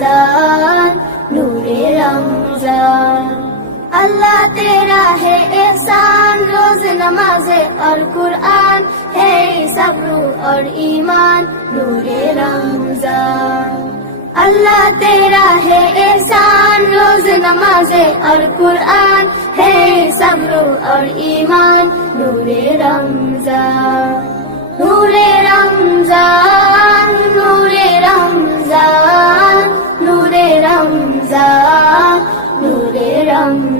रमजान नूरे रमजान अल्लाह तेरा है एहसान रोज नमाजे और कुरान है सबरू और ईमान नूरे रमजान अल्लाह तेरा है एहसान रोज नमाजे और कुरान है सबरू और ईमान नूरे रमजान नूरे रमजान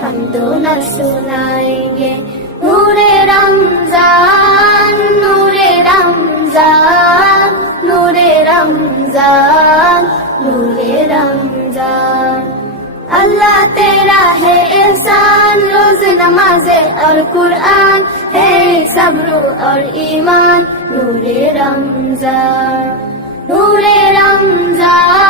तो न सुनाएंगे नूरे, रम्जान, नूरे, रम्जान, नूरे, रम्जान, नूरे रम्जान। तेरा है एहसान रोज नमाजे और कुरान है सब्र और ईमान नूरे रम्जान, नूरे रमजान